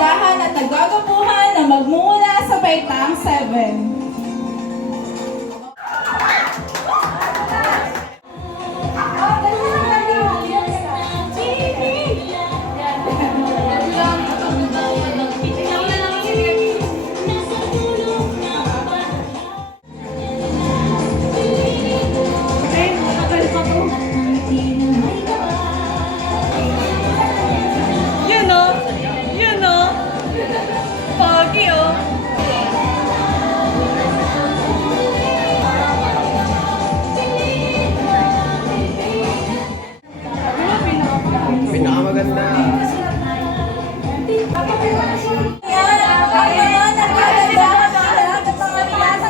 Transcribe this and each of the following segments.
naggagandahan at naggagapuhan na magmumula sa Baitang 7. Pinakamaganda.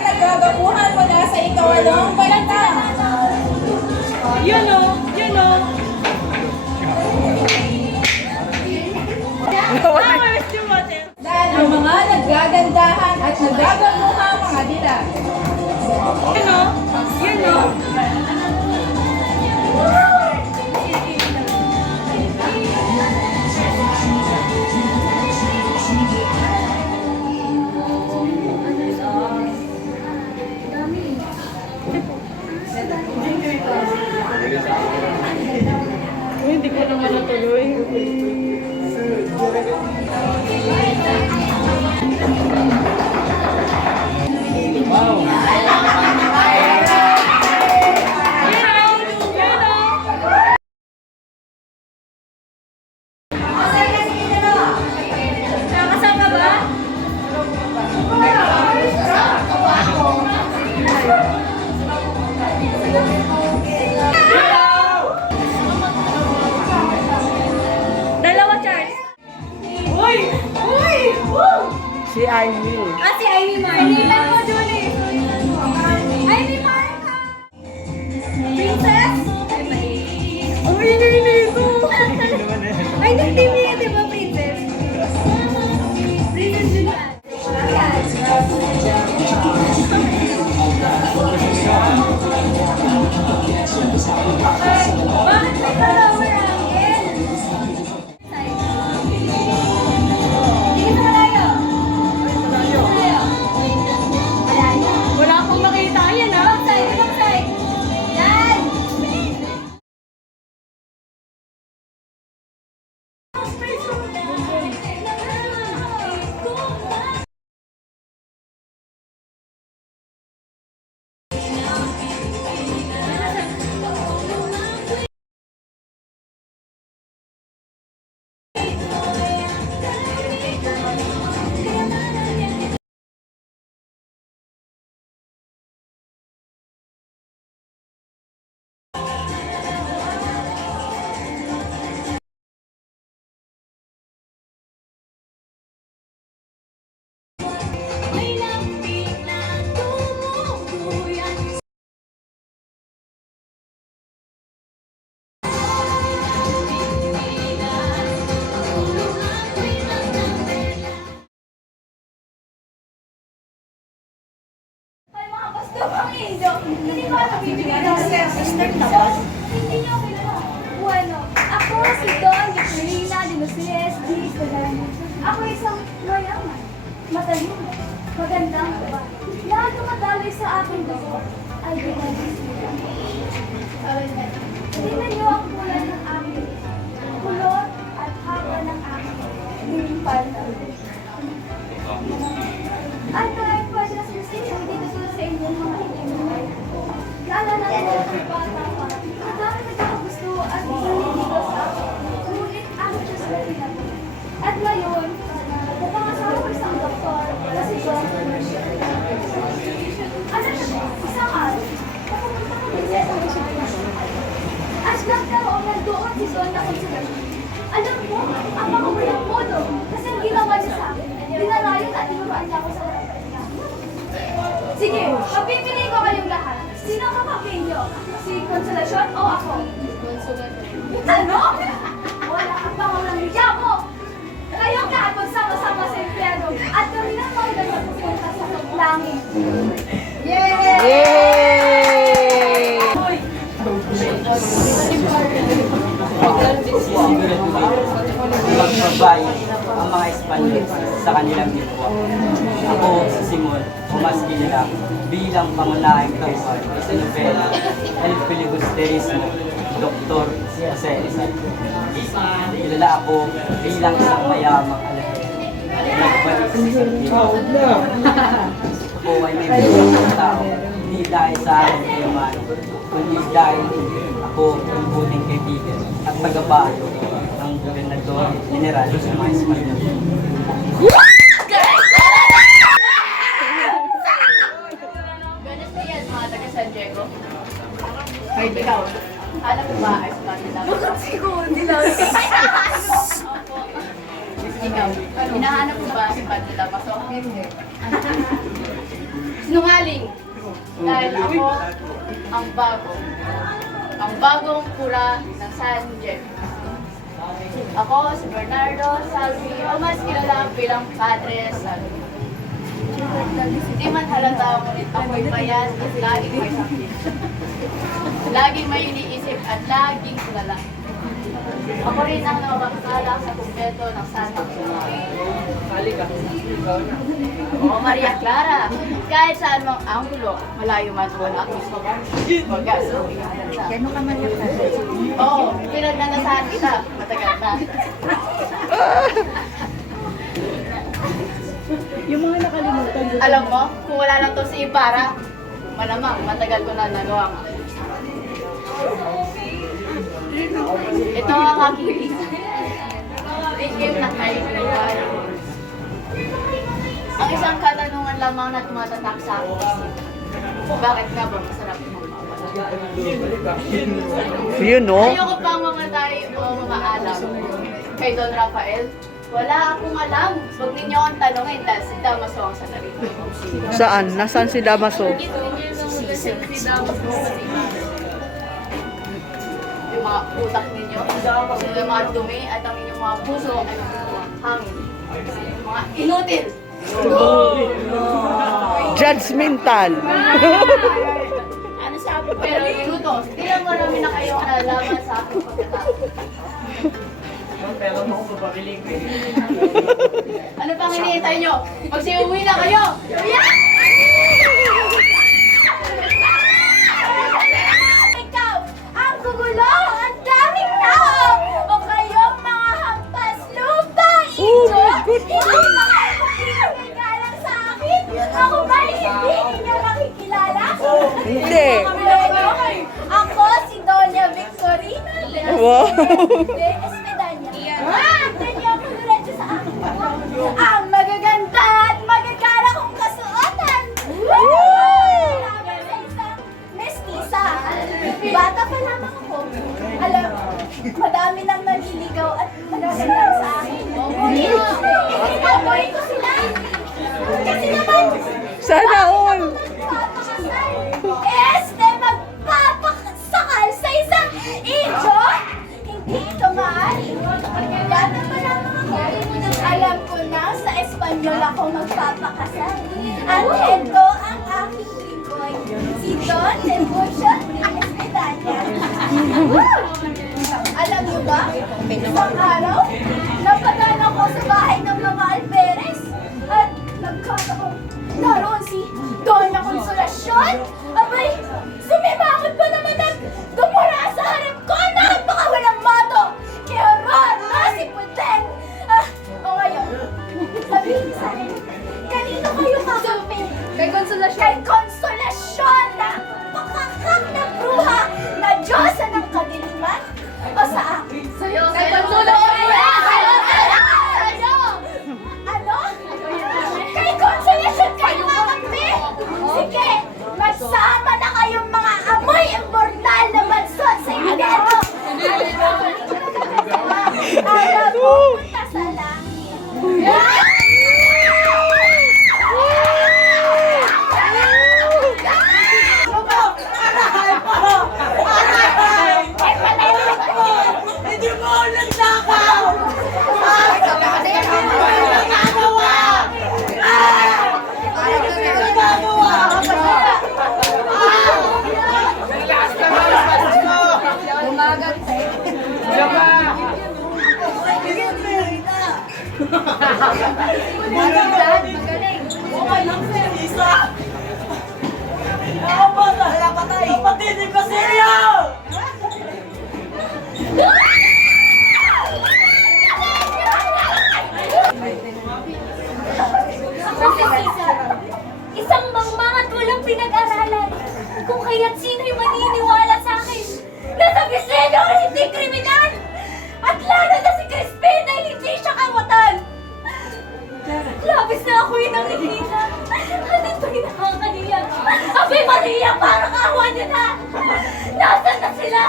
Naggagapuhan mula sa ikawalong balita. Yun o. Dahil ang mga naggagandahan at naggagapuhan mga dilag. Yun o. Hindi ko naman natuloy. Si Ivy. Si Ivy Mark. Pinilan mo, Julie. Ivy Mark. Princess. Ang ingay nito. Ay, nag-team niya, di ba, Princess? Princess Julian. Bakit may follower angel? Sige sa malayo. Wala akong makita yan, ha? Backside. Yan! Hindi ko alam bibigyan ng sister tapos hindi niyo kilala. Bueno, ako si Don Nicolina Dinusiles D. Colano. Ako isang mayaman, matalino, magandang babae. Lahat ng madaloy sa aking dugo ay ginagis nila. Tingnan niyo ang kulay ng aking kulot at haba ng aking limpal na ulit. At kahit pa siya hindi tutulad sa inyong mga itinulay. Naalala ko ang bata pa. Ang dami nagkakagusto at naniligo sa akin. Ngunit ako siya sa tinabi. At ngayon, napangasawa ko isang doktor na si John Commercial. Ano siya? Isang araw, napupunta kami sa isang hospital. At nagkaroon na doon si John na konsulasyon. Alam mo, ang mga walang modo kasi ang ginawa niya sa akin. Dinalayan at tinuruan niya ako sa walang pahinga. Sige, papipili ko kayong lahat. Sino ang kapapin niyo? Si Consolacion o ako? Consolacion. Ano? Wala kang pangulang niya mo! Kayong lahat magsama-sama sa impyerno at kami lang mga magpupunta sa langit. Yay! Yay! Magbabay ang mga Espanyol sa kanilang ginawa. Ako, si Simon, o mas kilala bilang pangunahing tauhan sa Novela El Filibusterismo, Dr. Jose Rizal. Kilala ako bilang isang mayamang alagay. Nagbalik sa Santiago. Ako ay may buong tao, hindi dahil sa aking kayaman, kundi dahil ako ang buting kaibigan at tagapayo ng gobernador general sa mga Espanyol. Ganas na yan, mga taga San Diego. Kahit ikaw, alam mo ba, ay Manila? Bakit siguro, hindi lang. Opo. Ikaw, hinahanap mo ba si Manila? Paso? Hindi. Sinungaling. Dahil ako ang bago. Ang bagong kura ng San Diego. Ako si Bernardo Salvi, o mas kilala bilang Padre Salvi. Hindi man halata, ngunit ako'y bayan at laging may sakit. Laging may iniisip at laging tulala. Ako rin ang nakakasala sa kumpleto ng Santa Cruz. O Maria Clara, kahit saan mang anggulo, malayo man o wala akong wagas. Gano'n ka Maria Clara? Oo, pinagnanasahan kita, matagal na. Yung mga nakalimutan. Alam mo, kung wala lang to si Ibarra, malamang matagal ko na nagawa nga. Ito ang aking tikim na kaibigan. Ang isang katanungan lamang na tumatatak sa aking isip. Bakit nga ba masarap yung Yun, no? Ayoko pang mamatay o mamaalam. Kay Don Rafael, wala akong alam. Huwag ninyo akong tanongin dahil si Damaso ang sanarito. Saan? Nasaan si Damaso? Si Damaso. Yung mga utak ninyo, yung mga dumi at ang inyong mga puso ay hangin. Yung mga inutil. Judgmental. Ano sabi ko? Pero minuto, hindi lang marami na kayong nalaman sa aking pagkatao. Ano pang hinihintay nyo? Magsiuwi na kayo! Ikaw, ang gugulo, ang daming tao, o kayong mga hampas lupa, ito, hindi mga magagalang sa akin. Ako ba hindi ninyo nakikilala? Hindi. Ako si Doña Victorina de Wow. Espedanya. Tignan niyo ako diretso sa akin. Ang magaganda at magagara kong kasuotan. Sa isang mestiza. Bata pa lamang ako. Alam, madami nang naliligaw at magaganda sa akin. Inaboy ko sila. Kasi naman, Sana all. magpapasakal sa isang idiot? Hindi ito maaari. Bata pa lamang ako. Alam ko na sa Espanyol ako magpapakasal. At ito ang aking lingkod, si Don Devotion Espedanya. Alam niyo ba, isang araw, napadaan ako sa bahay ng mga Alperes at nagkataon naroon si Doña Consolacion. Abay, sumimangot pa naman at dumura sa harap ko. Napakawalang moto. Kaya horror, si Puteng. O ngayon, sabihin niyo sa akin, kanino kayo kakampi? Kay Consolacion. Kay Consolacion na pakakak na bruha na Diyosa ng kadiliman? O sa akin? Sa'yo, kay Consolacion! Magaling. Okay lang, sir. Isa! Ako ba? Patay! Kapatid ni Basilio! Ako si Sisa. Isang mangmangat walang pinag-aralan. Kung kaya't sino'y maniniwala sa akin na sa Viceno ay hindi kriminal. At lalo na si Crispin ay hindi siya kawatan. Labis na ako'y nakikita. At ito'y nakakahiya. Ave Maria, parang awa niya na. Nasaan na sila?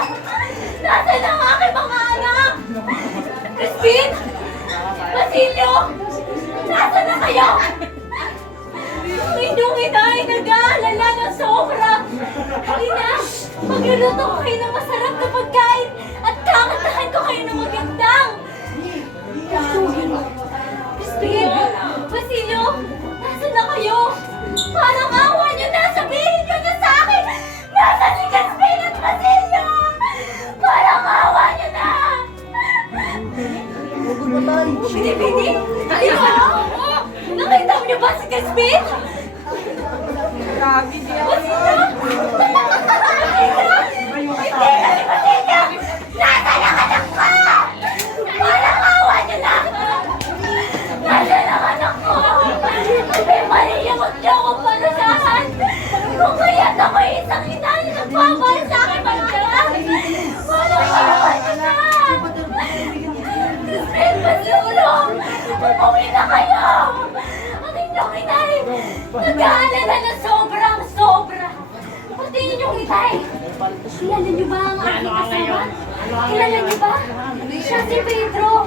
Nasaan ang aking mga anak? Crispin? Basilio? Nasaan na kayo? Ang inyong ina ay nag-aalala ng sobra. Ina, magluluto ko kayo ng masarap na pagkain at kakantahan ko kayo ng magandang. Crispin, Basilio, nasaan na kayo? Parang awa niyo na, sabihin niyo na sa akin. Nasaan si Crispin at Basilio? Parang awa niyo na. Binibini? Ayun! Nakita mo niyo ba si Crispin? Grabe niya. Basilio! Hindi ka ni Basilio! Nasaan ang anak ko? Parang awa niyo na! Nasaan ang anak ko? Ate Maria, huwag niyo akong parusahan! Kung kaya't ako isang ina na nagpapahal sa akin mga anak! Parang awa niyo na! Crispin, Basilio! Umuwi na kayo! Ang inyong inay! Nag-aalala na sobrang sobra! Pati inyong inay! Kilala niyo ba ang aking kasama? Kilala niyo ba? Siya si Pedro!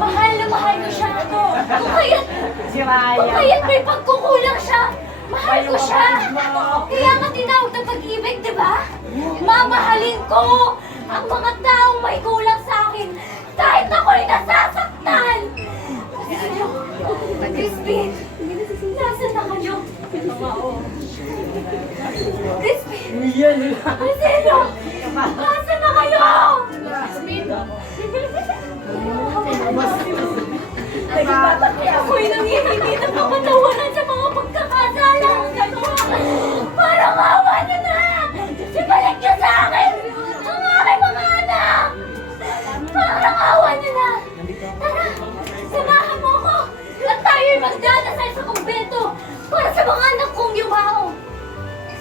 Mahal na mahal ko siya! Kung kaya't may pagkukulang siya! Mahal ko siya! Kaya nga tinawag na pag-ibig, di ba? Mamahalin ko ang mga taong may kulang sa akin kahit ako'y nasasaktan! Crispin! Nasaan na kayo? Crispin! Marcelo! Nasaan na kayo? Nagpapakit ako'y nangihingi ng kapatawaran sa mga pagkakasala ang gano'n. Parang awa niyo na! Ibalik niyo sa akin ang aking mga anak! Parang awa niyo na! Tara! Samahan mo ako! At tayo'y magdadasal sa kumbento para sa mga anak kong yumao!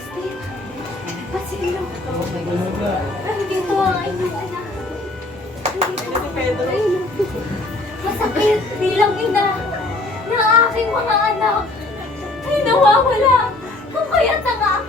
Steve! Basilio! Nandito ang inyong anak! Masakit bilang ina na aking mga anak ay nawawala. Kung kaya't nga